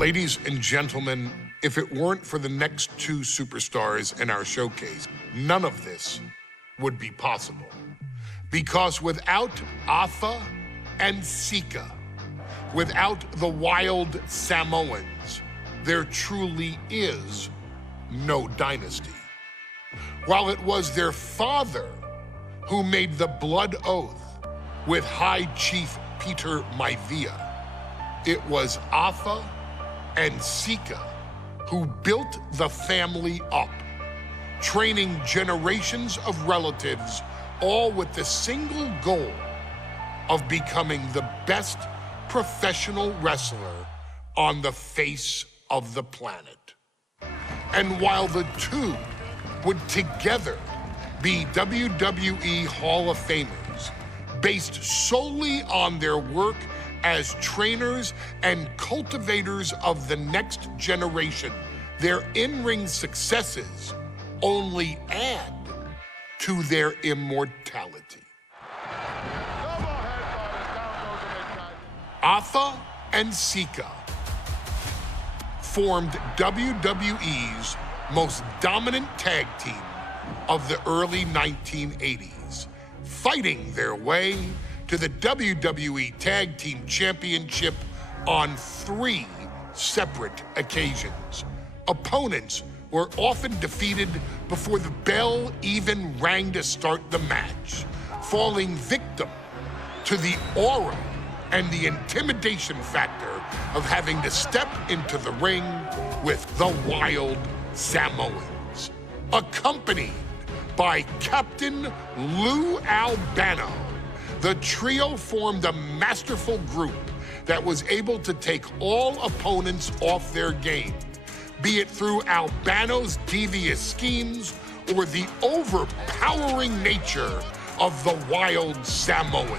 Ladies and gentlemen, if it weren't for the next two superstars in our showcase, none of this would be possible. Because without Afa and Sika, without the wild Samoans, there truly is no dynasty. While it was their father who made the blood oath with High Chief Peter Maivia, it was Afa and Sika who built the family up, training generations of relatives, all with the single goal of becoming the best professional wrestler on the face of the planet. And while the two would together be WWE Hall of Famers, based solely on their work as trainers and cultivators of the next generation, their in-ring successes only add to their immortality. Afa and Sika formed WWE's most dominant tag team of the early 1980s, fighting their way to the WWE Tag Team Championship on 3 separate occasions. Opponents were often defeated before the bell even rang to start the match, falling victim to the aura and the intimidation factor of having to step into the ring with the wild Samoans, accompanied by Captain Lou Albano. The trio formed a masterful group that was able to take all opponents off their game, be it through Albano's devious schemes or the overpowering nature of the wild Samoans.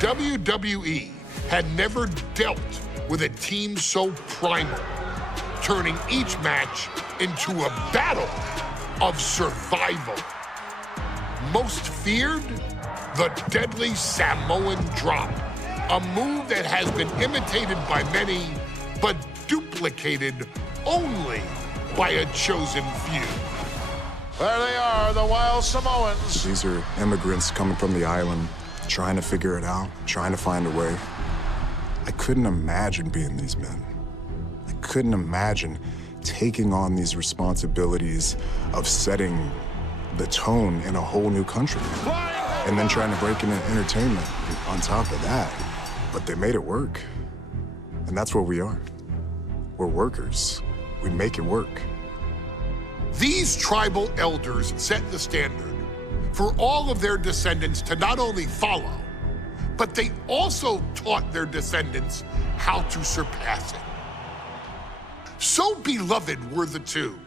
WWE had never dealt with a team so primal, turning each match into a battle of survival. Most feared, the deadly Samoan drop, a move that has been imitated by many, but duplicated only by a chosen few. There they are, the wild Samoans. These are immigrants coming from the island, trying to figure it out, trying to find a way. I couldn't imagine being these men. I couldn't imagine taking on these responsibilities of setting the tone in a whole new country. And then trying to break into entertainment on top of that. But they made it work. And that's what we are. We're workers. We make it work. These tribal elders set the standard for all of their descendants to not only follow, but they also taught their descendants how to surpass it. So beloved were the two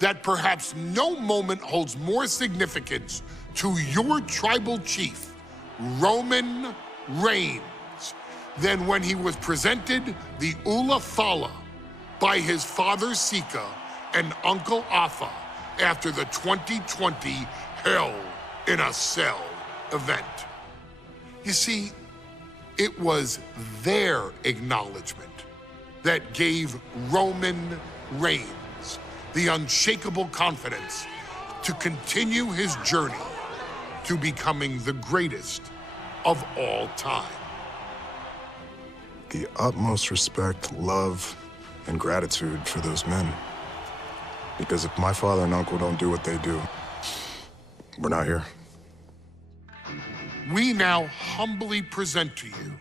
that perhaps no moment holds more significance to your tribal chief, Roman Reigns, than when he was presented the Ula Fala by his father Sika and Uncle Afa after the 2020 Hell in a Cell event. You see, it was their acknowledgement that gave Roman Reigns the unshakable confidence to continue his journey to becoming the greatest of all time. The utmost respect, love, and gratitude for those men. Because if my father and uncle don't do what they do, we're not here. We now humbly present to you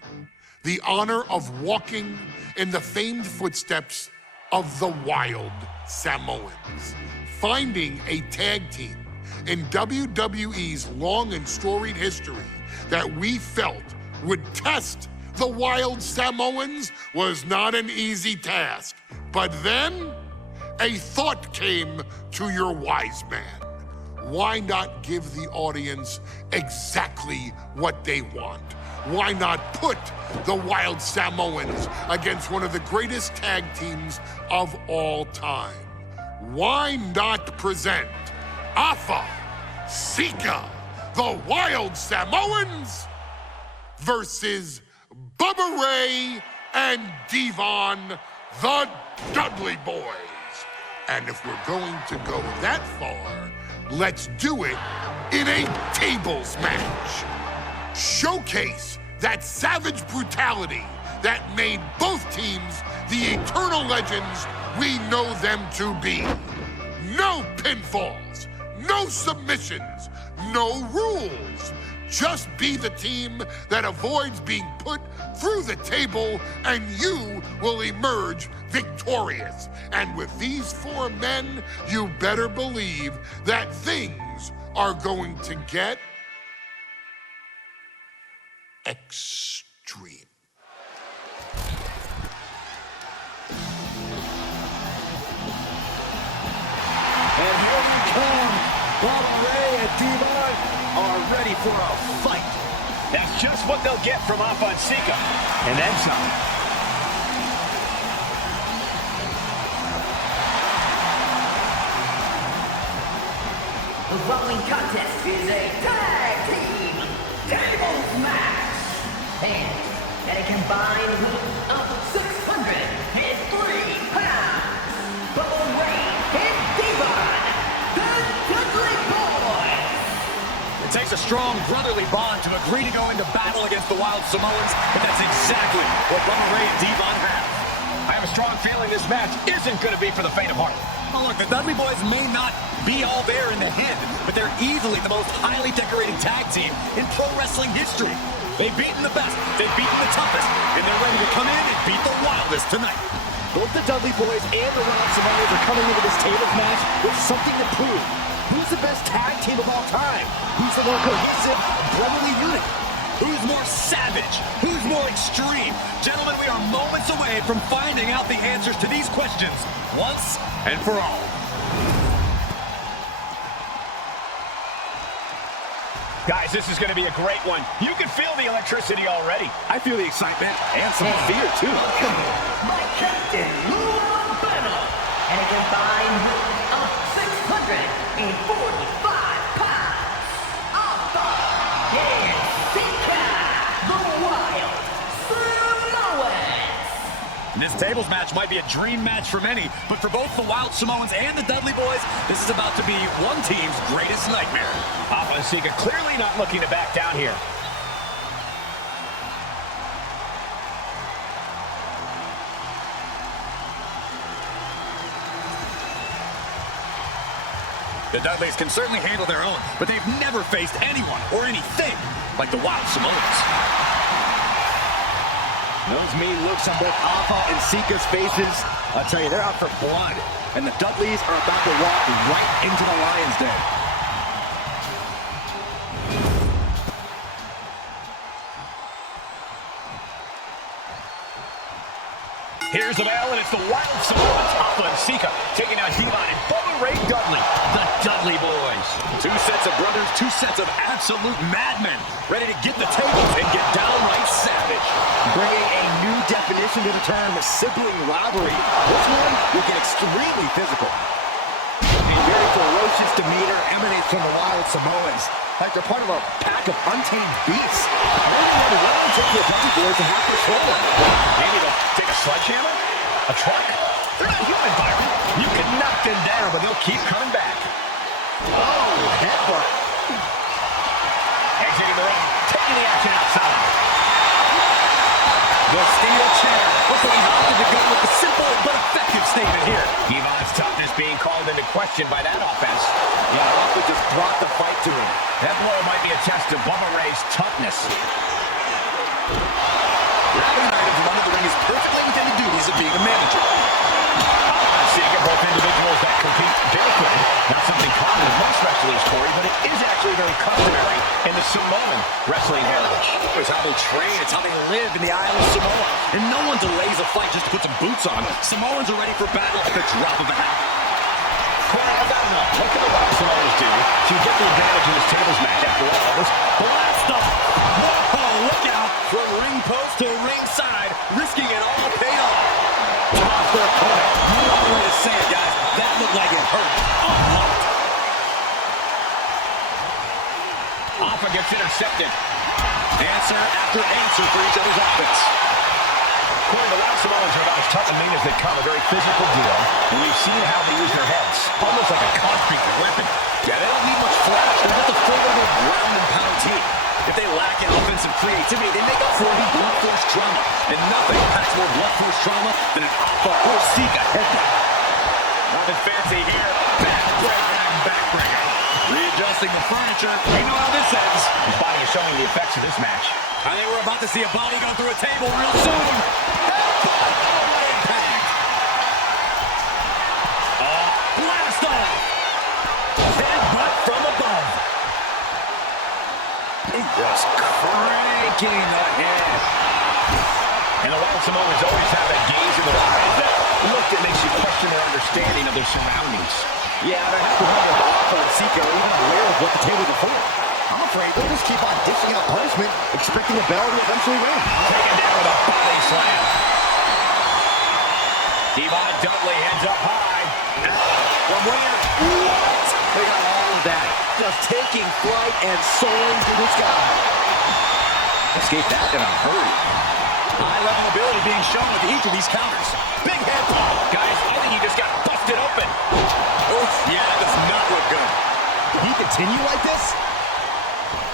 the honor of walking in the famed footsteps of the wild Samoans, finding a tag team in WWE's long and storied history that we felt would test the wild Samoans was not an easy task. But then a thought came to your wise man. Why not give the audience exactly what they want? Why not put the wild Samoans against one of the greatest tag teams of all time? Why not present Afa, Sika, the wild Samoans versus Bubba Ray and Devon the Dudley Boys. And if we're going to go that far, let's do it in a tables match. Showcase that savage brutality that made both teams the eternal legends we know them to be. No pinfalls, no submissions, no rules. Just be the team that avoids being put through the table, and you will emerge victorious. And with these 4 men, you better believe that things are going to get extreme. And here we come. Bubba Ray and Devon are ready for a fight. That's just what they'll get from off on Sika. And then some. The following contest is a tag team tables match. And at a combined weight of 603 pounds, Bubba Ray and Devon, the Dudley Boyz. It takes a strong brotherly bond to agree to go into battle against the Wild Samoans, but that's exactly what Bubba Ray and Devon have. I have a strong feeling this match isn't going to be for the faint of heart. Oh, look, the Dudley Boyz may not be all there in the head, but they're easily the most highly decorated tag team in pro wrestling history. They've beaten the best, they've beaten the toughest, and they're ready to come in and beat the wildest tonight. Both the Dudley Boyz and the Wild Samoans are coming into this tables match with something to prove. Who's the best tag team of all time? Who's the more cohesive, brotherly unit? Who's more savage? Who's more extreme? Gentlemen, we are moments away from finding out the answers to these questions once and for all. Guys, this is going to be a great one. You can feel the electricity already. I feel the excitement and some fear, too. My captain, and a combined weight of 645 pounds, Alpha and Sika, the Wild Samoans. This tables match might be a dream match for many, but for both the Wild Samoans and the Dudley Boyz, this is about to be one team's greatest nightmare. Alpha and Sika clearly not looking to back down here. The Dudleys can certainly handle their own, but they've never faced anyone or anything like the Wild Samoans. Those mean looks on both Alpha and Sika's faces, I'll tell you, they're out for blood. And the Dudleys are about to walk right into the Lion's Den. Here's the bell, and it's the Wild Samoans, Alpha and Sika, taking out Devon and Bubba Ray Dudley, the Dudley Boyz. Two sets of brothers, two sets of absolute madmen, ready to get the tables and get downright savage. Bringing a new definition to the term sibling rivalry. This one will get extremely physical. A very ferocious demeanor emanates from the Wild Samoans, like they're part of a pack of untamed beasts. Maybe they're the weapons of the Dudley Boyz to have control of. Maybe they'll take a sledgehammer? A truck? They're not human, Byron. You can knock them down, but they'll keep coming back. Oh, headbutt. Exiting the ring, taking the action outside. The steel chair. Looks like he's opted to go with the simple but effective statement here. Devon's toughness being called into question by that offense. Yeah, Alpha just brought the fight to him. That blow might be a test of Bubba Ray's toughness. Grabbing items from under the ring is perfectly within the duties of being a manager. Seeing both individuals that compete barefooted, not something common in most wrestlers, Corey, but it is actually very customary in the Samoan wrestling heritage. It's how they train, it's how they live in the island of Samoa. And no one delays a fight just to put some boots on. Samoans are ready for battle at the drop of a hat. Corey, I gotta know, what can the Wild Samoans do to get the advantage in this tables match after all this? Blast off! Whoa, look out! From ring post to ringside, risking it all paid off. Toss their opponent. No other way to say it, guys. That looked like it hurt. Alpha gets intercepted. Answer after answer for each other's offense. Corey, the Wild Samoans are about as tough and mean as they come, a very physical deal. And we've seen how they use their heads, almost like a concrete weapon. Yeah, they don't need much flash. They're just a full-level ground and pound team. If they lack in offensive creativity, they make up for it in blunt force trauma. And nothing packs more blunt force trauma than an alpha or sika headbutt. Nothing fancy here. Backbreaker. Readjusting the furniture. We know how this ends. His body is showing the effects of this match. I think we're about to see a body go through a table real soon. Headbutt! Oh, impact! Blast off! Headbutt from above. Just cranking the head. And the Wild Samoans always have that gaze in the eyes. That look that makes you question their understanding of their surroundings. Yeah, they're not the alpha and sika or even aware of what the table's for. I'm afraid they'll just keep on dishing out punishment, expecting the bell to eventually ring. Taken down with a body slam. Dudley heads up high. From where? What? They got all of that. Just taking flight and soaring to the sky. Escape that in a hurry. High-level ability being shown with each of these counters. Big head. Guys, I think he just got busted open. Oof, yeah, that does not look good. Can he continue like this?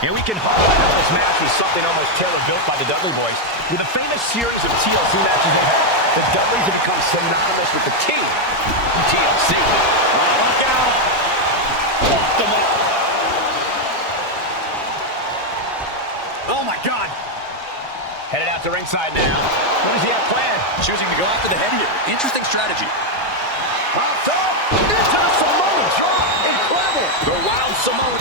Here we can highlight how this match was something almost tailor-built by the Dudley boys. With a famous series of TLC matches they had, the Dudleys have become synonymous with the team. TLC. Look out. Locked them up. Oh, my God. Headed out to ringside now. What does he have planned? Choosing to go after the head here. Interesting strategy. Up top. Into the Samoan drop. Incredible. The Wild Samoan.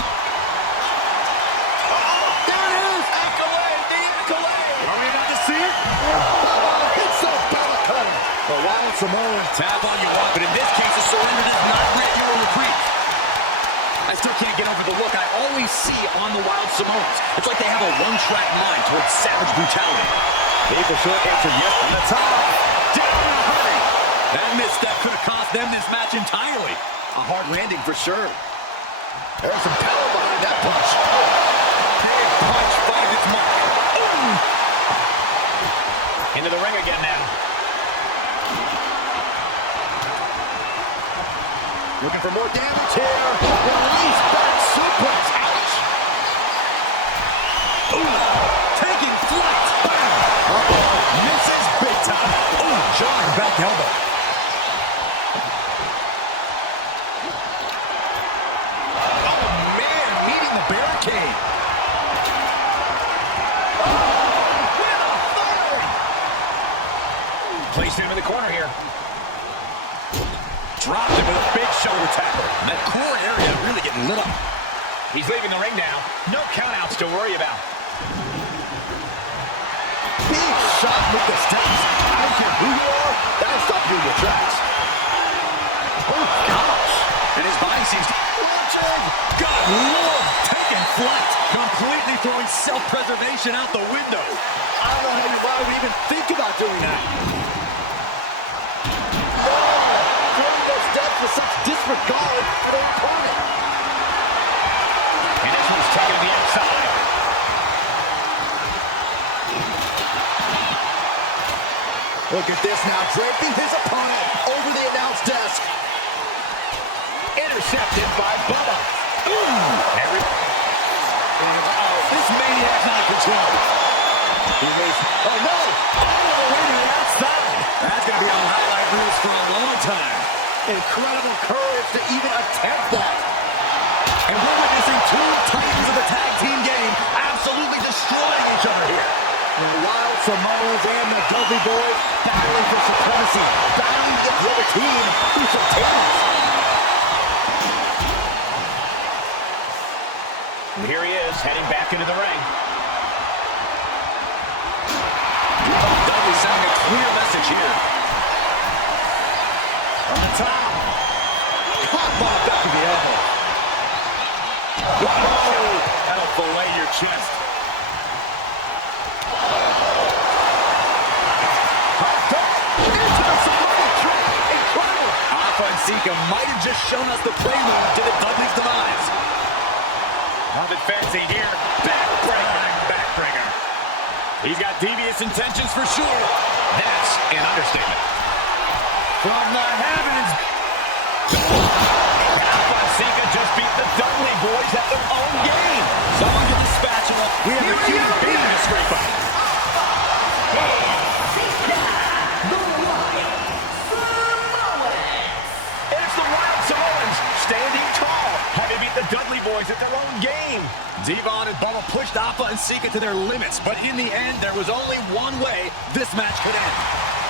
There it is. Accolade. The accolade. Are we about to see it? It's a bella cutter. The Wild Samoan. Tap on you want, but in this case, the surrender does not grant you a reprieve. I still can't get over the look I always see on the Wild Samoans. It's like they have a one-track mind towards savage brutality. People should answer yes from the top. Down in a hurry. That misstep could have cost them this match entirely. A hard landing for sure. There's some power behind that punch. Big punch finds its mark. Into the ring again now. Looking for more damage here. Release back suplex. Ouch. Ooh. Taking flight. Misses big time. Ooh, jarring back elbow. Oh, man, beating the barricade. With authority. Placed him in the corner here. Dropped him with a big shoulder tackle. And that core area really getting lit up. He's leaving the ring now. No countouts to worry about. Big shot with the steps. I don't care who you are, that'll stop you in your tracks. Oh, gosh. And his body seems to... God, Lord, taking flight. Completely throwing self-preservation out the window. I don't know why we even think about doing that. Throwing those steps with such disregard for their opponent. And this one's taken to the outside. Look at this now, draping his opponent over the announce desk. Intercepted by Bubba. This maniac's not in control. Oh, no! All the way to the outside. That's going to be on highlight reels for a long time. Incredible courage to even attempt that. And we're witnessing two titans of the tag team game absolutely destroying each other here. The Wild Samoans and the Dudley boys battling for supremacy, battling to get the other team through some tables. Here he is, heading back into the ring. Dudley sending a clear message here. From the top. Hot ball back to the elbow. Whoa! That'll fillet your chest. Sika might have just shown us the prelude to the Dudley's demise. Nothing fancy here. Backbreaker. He's got devious intentions for sure. That's an understatement. From the heavens. Alpha and Sika just beat the Dudley boys at their own game. Someone get the spatula. We have a human being in this great fight. It's the Wild Samoans standing tall, having beat the Dudley boys at their own game. Devon and Bubba pushed Alpha and Sika to their limits, but in the end, there was only one way this match could end.